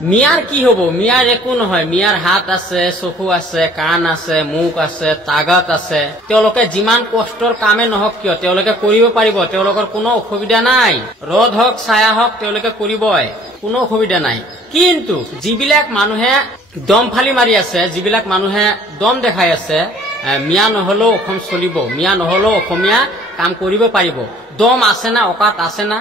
মিয়াৰ কি হব মিয়াৰ একো নহয় মিয়াৰ হাত আছে চকু আছে কাণ আছে মুখ আছে তাগত আছে তেওঁলোকে যিমান কষ্টৰ কামে নহওক কিয় তেওঁলোকে কৰিব পাৰিব তেওঁলোকৰ কোনো অসুবিধা নাই ৰদ হওক ছায়া হওক তেওঁলোকে কৰিবই কোনো অসুবিধা নাই কিন্তু যিবিলাক মানুহে দম ফালি মাৰি আছে যিবিলাক মানুহে দম দেখাই আছে মিয়া নহলেও অসম চলিব মিয়া নহলেও অসমীয়া কাম কৰিব পাৰিব দম আছে না অকাত আছে না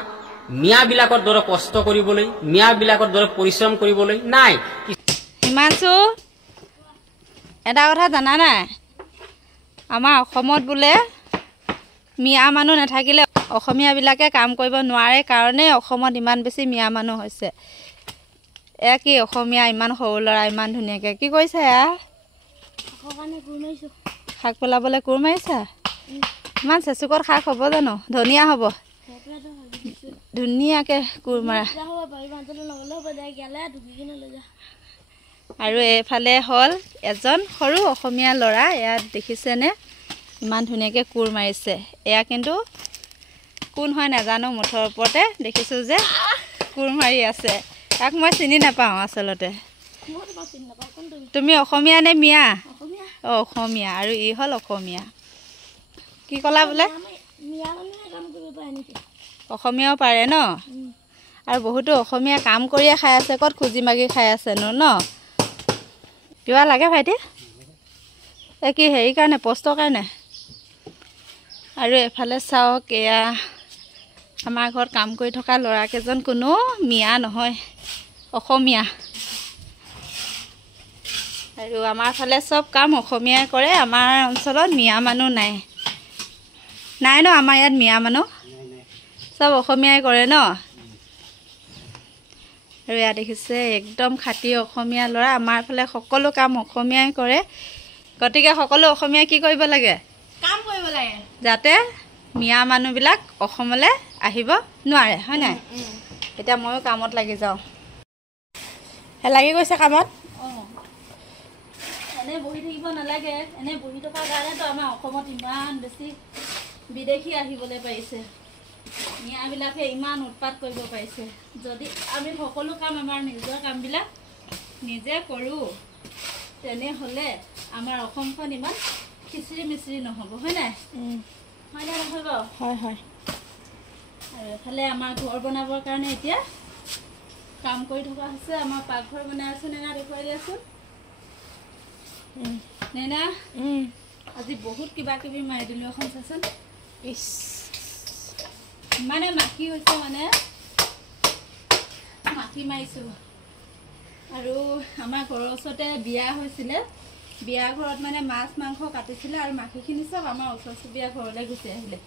মিয়া বিলাকৰ দৰে কষ্ট কৰিবলৈ মিয়া বিলাকৰ দৰে পৰিশ্ৰম কৰিবলৈ নাই হিমাংশু এটা কথা জানা নাই আমাৰ অসমত বোলে মিয়া মানুহ নাথাকিলে অসমীয়া বিলাকে কাম কৰিব নোৱাৰে কাৰণে অসমত ইমান বেছি মিয়া মানুহ হৈছে কি অসমীয়া ইমান সৰু ল'ৰা ইমান ধুনীয়াকে কি কৈছে শাক পেলাবলৈ কোৰ মাৰিছা ইমান চেচুকত শাক হ'ব জানো ধনিয়া হ'ব ধুনীয়াকে কোৰ মাৰা আৰু এইফালে হ'ল এজন সৰু অসমীয়া ল'ৰা ইয়াত দেখিছেনে ইমান ধুনীয়াকে কোৰ মাৰিছে এয়া কিন্তু কোন হয় নাজানো মুঠৰ ওপৰতে দেখিছোঁ যে কোৰ মাৰি আছে তাক মই চিনি নাপাওঁ আচলতে তুমি অসমীয়া নে মিয়া অসমীয়া আৰু ই হ'ল অসমীয়া কি ক'লা বোলে অসমীয়াও পাৰে ন আৰু বহুতো অসমীয়া কাম কৰিয়ে খাই আছে ক'ত খুজি মাগি খাই আছে ন কিবা লাগে ভাইটি কি হেৰি কাৰণে পষ্টৰ কাৰণে আৰু এফালে চাওক এয়া আমাৰ ঘৰত কাম কৰি থকা ল'ৰাকেইজন কোনো মিয়া নহয় অসমীয়া আৰু আমাৰ ফালে চব কাম অসমীয়াই কৰে আমাৰ অঞ্চলত মিয়া মানুহ নাই ন আমাৰ ইয়াত মিয়া মানুহ চব অসমীয়াই কৰে ন আৰু ইয়াত দেখিছে একদম খাটি অসমীয়া ল'ৰা আমাৰ ফালে সকলো কাম অসমীয়াই কৰে গতিকে সকলো অসমীয়াই কি কৰিব লাগে কাম কৰিব লাগে যাতে মিয়া মানুহবিলাক অসমলৈ আহিব নোৱাৰে হয় নাই এতিয়া ময়ো কামত লাগি যাওঁ লাগি গৈছে কামত এনে বহি থাকিব নালাগে এনে বহি থকাৰ কাৰণেতো আমাৰ অসমত ইমান বেছি বিদেশী আহিবলৈ পাৰিছে মিয়াবিলাকে ইমান উৎপাত কৰিব পাৰিছে যদি আমি সকলো কাম আমাৰ নিজৰ কামবিলাক নিজে কৰোঁ তেনেহ'লে আমাৰ অসমখন ইমান খিচিৰি মিচিৰি নহ'ব হয় নাই হয় নাই নহয় বাৰু হয় হয় আৰু এফালে আমাৰ ঘৰ বনাবৰ কাৰণে এতিয়া কাম কৰি থকা হৈছে আমাৰ পাকঘৰ বনাই আছো নেনা দেখুৱাই দিয়াচোন নেনা আজি বহুত কিবা কিবি মাৰি দিলোঁ এখন চাচোন ইছ মানে মাখি হৈছে মানে মাখি মাৰিছোঁ আৰু আমাৰ ঘৰৰ ওচৰতে বিয়া হৈছিলে বিয়া ঘৰত মানে মাছ মাংস কাটিছিলে আৰু মাখিখিনি চব আমাৰ ওচৰ চুবুৰীয়া ঘৰলৈ গুচি আহিলে